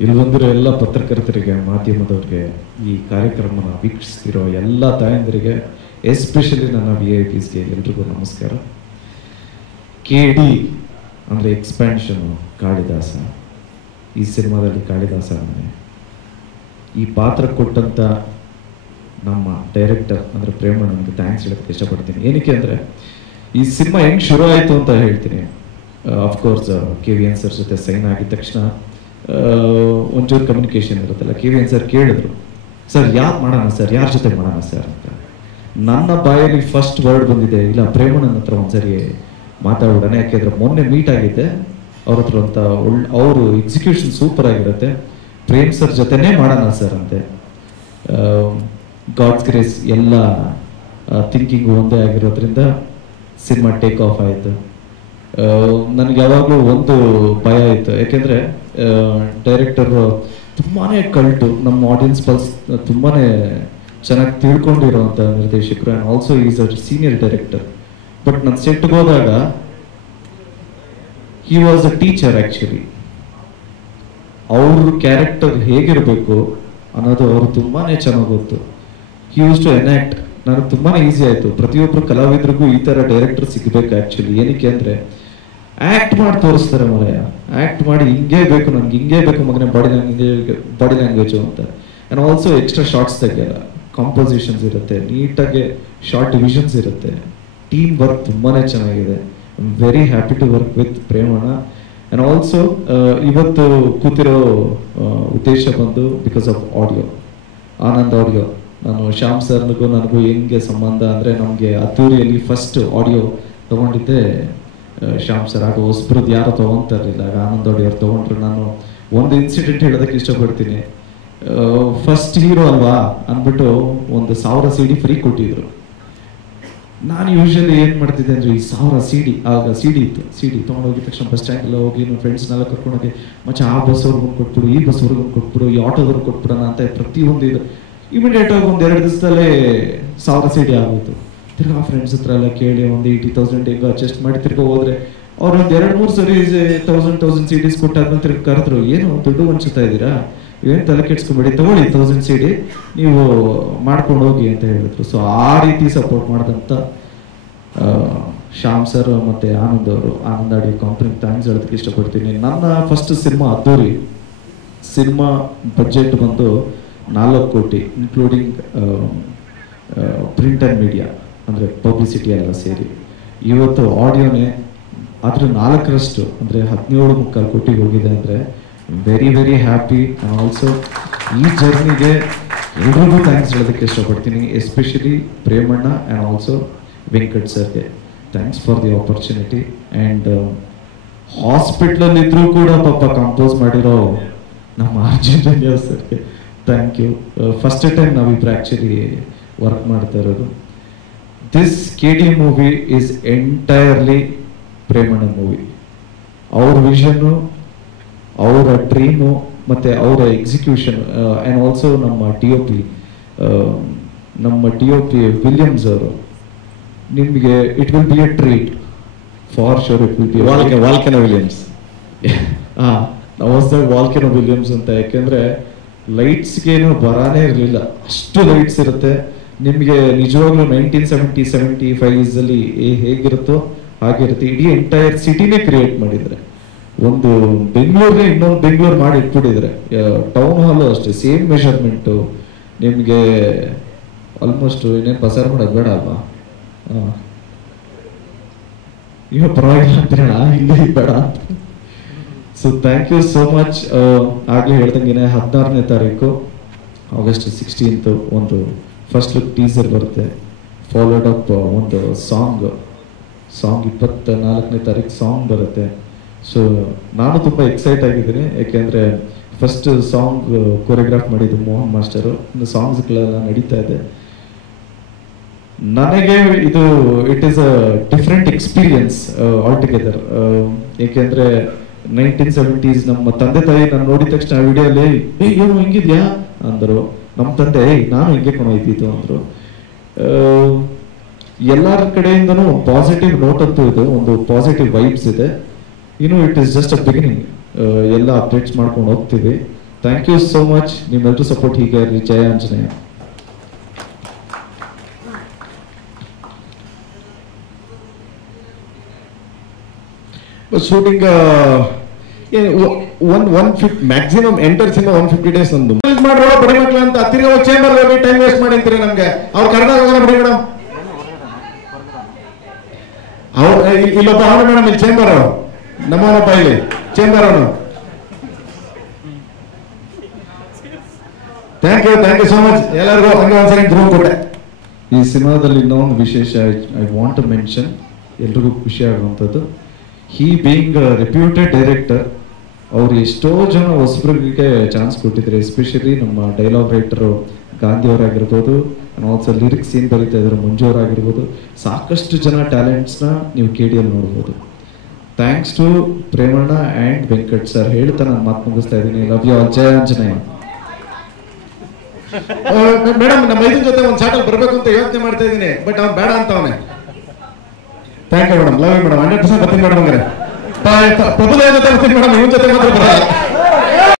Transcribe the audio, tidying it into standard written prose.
ಇಲ್ಲಿ ಬಂದಿರೋ ಎಲ್ಲ ಪತ್ರಕರ್ತರಿಗೆ, ಮಾಧ್ಯಮದವ್ರಿಗೆ, ಈ ಕಾರ್ಯಕ್ರಮನ ವೀಕ್ಷಿಸ್ತಿರೋ ಎಲ್ಲ ತಾಯಂದಿರಿಗೆ, ಎಸ್ಪೆಷಲಿ ನನ್ನ VIPsಗೆ ಎಲ್ರಿಗೂ ನಮಸ್ಕಾರ. KD ಅಂದರೆ ಎಕ್ಸ್ಪ್ಯಾನ್ಷನು ಕಾಳಿದಾಸ. ಈ ಸಿನಿಮಾದಲ್ಲಿ ಕಾಳಿದಾಸ ಅಂದರೆ ಈ ಪಾತ್ರ ಕೊಟ್ಟಂಥ ನಮ್ಮ ಡೈರೆಕ್ಟರ್ ಅಂದರೆ ಪ್ರೇಮಣ್ಣನಿಗೆ ಥ್ಯಾಂಕ್ಸ್ ಹೇಳೋಕ್ಕೆ ಇಷ್ಟಪಡ್ತೀನಿ. ಏನಕ್ಕೆ ಅಂದರೆ ಈ ಸಿನಿಮಾ ಹೆಂಗೆ ಶುರು ಆಯಿತು ಅಂತ ಹೇಳ್ತೀನಿ. ಅಫ್ಕೋರ್ಸ್ KVN ಸರ್ ಜೊತೆ ಸೈನ್ ಆಗಿದ ತಕ್ಷಣ ಒಂಚೂರು ಕಮ್ಯುನಿಕೇಷನ್ ಇರುತ್ತಲ್ಲ. KVN ಸರ್ ಕೇಳಿದ್ರು, ಸರ್ ಯಾರು ಮಾಡೋಣ ಸರ್, ಯಾರ ಜೊತೆ ಮಾಡೋಣ ಸರ್ ಅಂತ. ನನ್ನ ಬಾಯಲ್ಲಿ ಫಸ್ಟ್ ವರ್ಡ್ ಬಂದಿದೆ, ಇಲ್ಲ ಪ್ರೇಮಣ್ಣನ ಹತ್ರ ಒಂದ್ಸರಿ ಮಾತಾಡೋಣ. ಯಾಕೆಂದರೆ ಮೊನ್ನೆ ಮೀಟ್ ಆಗಿದ್ದೆ ಅವ್ರ ಹತ್ರ ಅಂತ. ಅವರು ಎಕ್ಸಿಕ್ಯೂಷನ್ ಸೂಪರ್ ಆಗಿರುತ್ತೆ, ಪ್ರೇಮ್ ಸರ್ ಜೊತೆನೇ ಮಾಡೋಣ ಸರ್ ಅಂತೆ. ಗಾಡ್ಸ್ ಗ್ರೇಸ್ ಎಲ್ಲ ಥಿಂಕಿಂಗು ಒಂದೇ ಆಗಿರೋದ್ರಿಂದ ಸಿನಿಮಾ ಟೇಕ್ ಆಫ್ ಆಯಿತು. ನನಗೆ ಯಾವಾಗಲೂ ಒಂದು ಭಯ ಇತ್ತು, ಯಾಕೆಂದರೆ ಡೈರೆಕ್ಟರು ತುಂಬಾ ಕಲ್ಟು, ನಮ್ಮ ಆಡಿಯನ್ಸ್ ಪಲ್ಸ್ ತುಂಬಾ ಚೆನ್ನಾಗಿ ತಿಳ್ಕೊಂಡಿರೋವಂಥ ನಿರ್ದೇಶಕರು. And also is a senior director. But ನಾನು ಸೆಟ್ಗೆ ಹೋದಾಗ he was a teacher actually. ಅವ್ರ ಕ್ಯಾರೆಕ್ಟರ್ ಹೇಗಿರಬೇಕು ಅನ್ನೋದು ಅವರು ತುಂಬಾ ಚೆನ್ನಾಗಿ ಗೊತ್ತು. He use to enact. ನನಗೆ ತುಂಬಾ ಈಸಿ ಆಯಿತು. ಪ್ರತಿಯೊಬ್ಬರು ಕಲಾವಿದರಿಗೂ ಈ ಥರ ಡೈರೆಕ್ಟರ್ ಸಿಗಬೇಕು ಆ್ಯಕ್ಚುಲಿ. ಏನಕ್ಕೆ ಅಂದರೆ ಆ್ಯಕ್ಟ್ ಮಾಡಿ ತೋರಿಸ್ತಾರೆ ಮರೆಯ, ಆ್ಯಕ್ಟ್ ಮಾಡಿ ಹಿಂಗೇ ಬೇಕು, ನನಗೆ ಹಿಂಗೇ ಬೇಕು ಮಗನೇ ಬಾಡಿ ಲ್ಯಾಂಗ್ವೇಜು ಅಂತ. ಆ್ಯಂಡ್ ಆಲ್ಸೋ ಎಕ್ಸ್ಟ್ರಾ ಶಾರ್ಟ್ಸ್ ತೆಗೆಯಲ್ಲ, ಕಾಂಪೋಸಿಷನ್ಸ್ ಇರುತ್ತೆ, ನೀಟಾಗಿ ಶಾರ್ಟ್ ಡಿವಿಷನ್ಸ್ ಇರುತ್ತೆ. ಟೀಮ್ ವರ್ಕ್ ತುಂಬಾ ಚೆನ್ನಾಗಿದೆ. I am very happy to work with Premanna. And also ಇವತ್ತು ಕೂತಿರೋ ಉದ್ದೇಶ ಬಂದು because of audio, Anand audio. ನಾನು ಶ್ಯಾಮ್ ಸರ್ನಿಗೂ ನನಗೂ ಹೆಂಗೆ ಸಂಬಂಧ ಅಂದರೆ, ನಮಗೆ ಅದ್ದೂರಿಯಲ್ಲಿ ಫಸ್ಟ್ ಆಡಿಯೋ ತೊಗೊಂಡಿದ್ದೆ ಶ್ಯಾಮ್ ಸರ್. ಆಗ ಹೊಸಬ್ರದ್ದು ಯಾರೋ ತೊಗೊತಾ ಇರಲಿಲ್ಲ, ಆಗ ಆನಂದ್ ಆಡಿಯೋರು ತೊಗೊಂಡ್ರು. ನಾನು ಒಂದು ಇನ್ಸಿಡೆಂಟ್ ಹೇಳೋದಕ್ಕೆ ಇಷ್ಟಪಡ್ತೀನಿ. ಫಸ್ಟ್ ಹೀರೋ ಅಲ್ವಾ ಅಂದ್ಬಿಟ್ಟು 1000 CD ಫ್ರೀ ಕೊಟ್ಟಿದ್ರು. ನಾನು ಯೂಶಲಿ ಏನು ಮಾಡ್ತಿದ್ದೆ ಅಂದರೆ, ಈ 1000 CD, ಆಗ CD ಇತ್ತು, CD ತೊಗೊಂಡೋಗಿದ ತಕ್ಷಣ ಬಸ್ ಸ್ಟ್ಯಾಂಡೆಲ್ಲ ಹೋಗಿ ನಮ್ಮ ಫ್ರೆಂಡ್ಸ್ನೆಲ್ಲ ಕರ್ಕೊಂಡೋಗಿ, ಮಚ್ಚ ಆ ಬಸ್ಸವ್ರಿಗೂ ಕೊಟ್ಬಿಡು, ಈ ಬಸ್ಸವ್ರಿಗೂ ಕೊಟ್ಬಿಡು, ಈ ಆಟೋದವ್ರಿಗೆ ಕೊಟ್ಬಿಡೋಣ ಅಂತ ಪ್ರತಿಯೊಂದು ಇದು ಇಮಿಡಿಯೇಟಾಗಿ 1-2 ದಿವಸದಲ್ಲೇ 1000 CD ಆಗೋಯ್ತು. ತಿರ್ಗಾ ಫ್ರೆಂಡ್ಸ್ ಹತ್ರ ಎಲ್ಲ ಕೇಳಿ ಒಂದು 80,000 ಹೆಂಗೋ ಅಡ್ಜಸ್ಟ್ ಮಾಡಿ ತಿರ್ಗಾ ಹೋದ್ರೆ ಅವ್ರು ಒಂದು 2-3 ಸರಿ 1000 CDs ಕೊಟ್ಟಾದ್ಮೇಲೆ ತಿರ್ಗಿ ಕರೆದ್ರು, ಏನು ದುಡ್ಡು ಹಂಚುತ್ತಾ ಇದ್ದೀರಾ, ಏನು ತಲೆ ಕೆಡ್ಸ್ಕೊಂಬೇಡಿ, ತಗೊಳ್ಳಿ 1000 CD ನೀವು ಮಾಡ್ಕೊಂಡು ಹೋಗಿ ಅಂತ ಹೇಳಿದ್ರು. ಸೊ ಆ ರೀತಿ ಸಪೋರ್ಟ್ ಮಾಡಿದಂಥ ಶ್ಯಾಮ್ ಸರ್ ಮತ್ತು ಆನಂದ್ ಅವರು, ಆನಂದ್ ಆಡಿಯೋ ಕಂಪ್ನಿಗೆ ಥ್ಯಾಂಕ್ಸ್ ಹೇಳೋದಕ್ಕೆ ಇಷ್ಟಪಡ್ತೀನಿ. ನನ್ನ ಫಸ್ಟ್ ಸಿನಿಮಾ ಅದ್ದೂರಿ. ಸಿನಿಮಾ ಬಜೆಟ್ ಬಂದು 4 ಕೋಟಿ, ಇನ್ಕ್ಲೂಡಿಂಗ್ ಪ್ರಿಂಟ್ ಆ್ಯಂಡ್ ಮೀಡಿಯಾ ಅಂದರೆ ಪಬ್ಲಿಸಿಟಿ ಎಲ್ಲ ಸೇರಿ. ಇವತ್ತು ಆಡಿಯೋನೇ ಅದ್ರ 4ರಷ್ಟು ಅಂದರೆ 17.25 ಕೋಟಿಗೆ ಹೋಗಿದೆ. ಅಂದರೆ very very happy. And also ಈ ಜರ್ನಿಗೆ ಎಲ್ರಿಗೂ ಥ್ಯಾಂಕ್ಸ್ ಹೇಳೋದಕ್ಕೆ ಇಷ್ಟಪಡ್ತೀನಿ, especially Premanna and also Venkat ಸರ್ಗೆ thanks for the opportunity. And ಹಾಸ್ಪಿಟ್ಲಲ್ಲಿದ್ದರೂ ಕೂಡ ಪಾಪ ಕಂಪೋಸ್ ಮಾಡಿರೋ ನಮ್ಮ ಅರ್ಜುನ್ ಸರ್ಗೆ ಥ್ಯಾಂಕ್ ಯು. ಫಸ್ಟ್ ಟೈಮ್ ನಾವಿಬ್ಬರು ಆ್ಯಕ್ಚುಲಿ ವರ್ಕ್ ಮಾಡ್ತಾ ಇರೋದು. This KD movie is entirely Premanna movie. ಅವ್ರ ವಿಷನ್ನು, ಅವರ ಡ್ರೀಮು ಮತ್ತು ಅವರ ಎಕ್ಸಿಕ್ಯೂಷನ್. ಆ್ಯಂಡ್ ಆಲ್ಸೋ ನಮ್ಮ DOP ವಿಲಿಯಮ್ಸ್ ಅವರು. ನಿಮಗೆ it will be a treat for sure. It will be volcano Williams. ಹೊಸದಾಗ ವಾಲ್ಕೆನೋ ವಿಲಿಯಮ್ಸ್ ಅಂತ. ಯಾಕೆಂದರೆ ಲೈಟ್ಸ್ಗೇನು ಬರಾನೇ ಇರಲಿಲ್ಲ, ಅಷ್ಟು ಲೈಟ್ಸ್ ಇರುತ್ತೆ. ನಿಮಗೆ ನಿಜವಾಗ್ಲೂ 1970-75 ಹೇಗಿರುತ್ತೋ ಹಾಗಿರುತ್ತೆ. ಇಡೀ ಎಂಟೈರ್ ಸಿಟಿನೇ ಕ್ರಿಯೇಟ್ ಮಾಡಿದ್ದಾರೆ. ಒಂದು ಬೆಂಗಳೂರೇ ಇನ್ನೊಂದು ಬೆಂಗಳೂರು ಮಾಡಿ ಇಟ್ಬಿಟ್ಟಿದ್ದಾರೆ. ಟೌನ್ ಹಾಲು ಅಷ್ಟೇ, ಸೇಮ್ ಮೆಷರ್ಮೆಂಟು. ನಿಮಗೆ ಆಲ್ಮೋಸ್ಟ್ ಇನ್ನೇನು ಪಸಾರ ಮಾಡೋದು ಬೇಡ ಅಲ್ವಾ? ಈಗ ಪರವಾಗಿಲ್ಲ ಅಂತೀರಣ, ಇಲ್ಲಿ ಬೇಡ ಅಂತ. So thank you so much. ಆಗಲೇ ಹೇಳ್ದಂಗೆ 16ನೇ ತಾರೀಕು ಆಗಸ್ಟ್ 16 ಒಂದು ಫಸ್ಟ್ ಲುಕ್ ಟೀಸರ್ ಬರುತ್ತೆ. ಫಾಲೋಡ್ ಅಪ್ ಒಂದು ಸಾಂಗ್ 24ನೇ ತಾರೀಕು ಸಾಂಗ್ ಬರುತ್ತೆ. ಸೊ ನಾನು ತುಂಬ ಎಕ್ಸೈಟ್ ಆಗಿದ್ದೀನಿ, ಯಾಕೆಂದರೆ ಫಸ್ಟ್ ಸಾಂಗ್ ಕೊರಿಯೋಗ್ರಾಫ್ ಮಾಡಿದ್ದು ಮೋಹನ್ ಮಾಸ್ಟರು. ಇನ್ನು ಸಾಂಗ್ಸ್ಗಳೆಲ್ಲ ನಡೀತಾ ಇದೆ. ನನಗೆ ಇದು it is a different experience all together. ಏಕೆಂದರೆ 1970s ನಮ್ಮ ತಂದೆ ತಾಯಿ ನಾನು ನೋಡಿದ ತಕ್ಷಣ ಆ ವಿಡಿಯೋಲಿ ಏನು ಹಿಂಗಿದ್ಯಾ ಅಂದರು. ನಮ್ಮ ತಂದೆ ನಾನು ಹಿಂಗೆ ಕೊಂಡೊಯ್ತಿದ್ದು ಅಂದರು. ಎಲ್ಲರ ಕಡೆಯಿಂದನೂ ಪಾಸಿಟಿವ್ ನೋಟ್ ಅಂತೂ ಇದೆ, ಒಂದು ಪಾಸಿಟಿವ್ ವೈಬ್ಸ್ ಇದೆ. It is just a beginning. ಎಲ್ಲ ಅಪ್ಡೇಟ್ಸ್ ಮಾಡ್ಕೊಂಡು ಹೋಗ್ತೀವಿ. Thank you so much. ನಿಮ್ಮೆಲ್ಲರೂ ಸಪೋರ್ಟ್ ಹೀಗೆ ಇರಲಿ. ಜಯ ಆಂಜನೇಯ. ಶೂಟಿಂಗ್ 150 ಮ್ಯಾಕ್ಸಿಮಮ್ ಎಂಟರ್ ಸಿನಿಮಾ 150 days ಒಂದು ಮಾಡ್ರೋ ಬಡಿ ಮಕ್ಳು ಅಂತ ತಿರ್ಗಾ ಚೇಂಬರ್ ಹೋಗಿ ಟೈಮ್ ವೇಸ್ಟ್ ಮಾಡಿ ಅಂತೀರಿ ನಮ್ಗೆ. ಅವ್ರು ಕರೆದಾಗ ಹೋಗೋಣ ಬಿಡಿ ಮೇಡಮ್. ಅವ್ರು ಇಲ್ಲೊಬ್ಬ ಅವನು ಮೇಡಮ್, ಇಲ್ಲಿ ಚೇಂಬರ್ ನಮ್ಮವನಪ್ಪ, ಇಲ್ಲಿ ಚೇಂಬರ್ ಅವನು. ಥ್ಯಾಂಕ್ ಯು ಸೋ ಮಚ್ ಎಲ್ಲರಿಗೂ. ಹಂಗೆ ಒಂದ್ಸರಿ ಗ್ರೂಪ್ ಕೊಟ್ಟೆ. ಈ ಸಿನಿಮಾದಲ್ಲಿ ಇನ್ನೊಂದು ವಿಶೇಷ ಐ ವಾಂಟ್ ಟು ಮೆನ್ಷನ್, ಎಲ್ರಿಗೂ ಖುಷಿ ಆಗುವಂಥದ್ದು, ಹೀ ಬೀಯಿಂಗ್ ರೆಪ್ಯೂಟೆಡ್ ಡೈರೆಕ್ಟರ್, ಅವ್ರು ಎಷ್ಟೋ ಜನ ಹೊಸಬರಿಗೆ ಚಾನ್ಸ್ ಕೊಟ್ಟಿದ್ದಾರೆ. ಎಸ್ಪೆಷಲಿ ನಮ್ಮ ಡೈಲಾಗ್ ರೈಟರು ಗಾಂಧಿ ಅವರಾಗಿರ್ಬೋದು, ಆಲ್ಸೋ ಲಿರಿಕ್ಸ್ ಸೀನ್ ಬರೀತಾ ಇದ್ದಾರೆ ಮಂಜು ಅವರಾಗಿರ್ಬೋದು. ಸಾಕಷ್ಟು ಜನ ಟ್ಯಾಲೆಂಟ್ಸ್ನ ನೀವು KDಯಲ್ಲಿ ನೋಡ್ಬೋದು. ಥ್ಯಾಂಕ್ಸ್ ಟು ಪ್ರೇಮಣ್ಣ ಆ್ಯಂಡ್ ವೆಂಕಟ್ ಸರ್. ಹೇಳ್ತಾ ನಾನು ಮಾತು ಮುಗಿಸ್ತಾ ಇದ್ದೀನಿ. Love you all. ಜಯ ಆಂಜನೇಯ. ಮೇಡಮ್, ನಮ್ಮ ಐದನ ಜೊತೆ ಒಂದು ಶಾಟಲ್ ಬರಬೇಕು ಅಂತ ಯೋಚನೆ ಮಾಡ್ತಾ ಇದ್ದೀನಿ, ಬಟ್ ಅವ್ನು ಬೇಡ ಅಂತ ಅವನೇ. Thank you madam. Love you madam. 100% ಬರ್ತೀನಿ ಮೇಡಮ್. ಹಂಗಾರೆ ಪ್ರಭುದೇವ ಜೊತೆ ಬರ್ತೀನಿ ಮೇಡಮ್, ಇವನ್ ಜೊತೆ ಮಾತ್ರ ಬರಲ್ಲ.